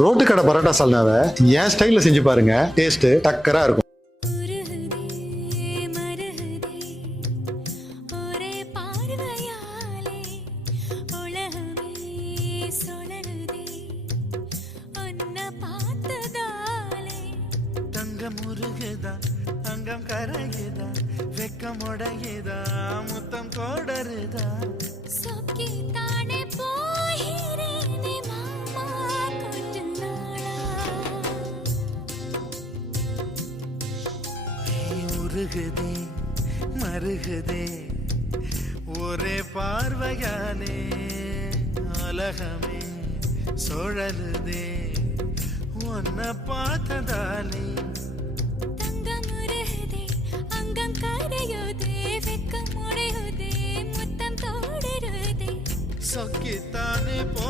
Road கடை பரோட்டா சால்னாவை என் ஸ்டைல்ல செஞ்சு பாருங்க, டேஸ்ட் டக்கரா இருக்கும். அங்கம் கரையுதா, வெக்கம் உடையுதா, முத்தம் கோடருதா, சொக்கி தானே போகிறேனே மாமா கொஞ்ச நாளா. உருகுதே மருகுதே ஒரே பார்வையாலே, உலகமே சுழலுதே உன்னை பார்த்ததாலே. சொக்கித்தானே போ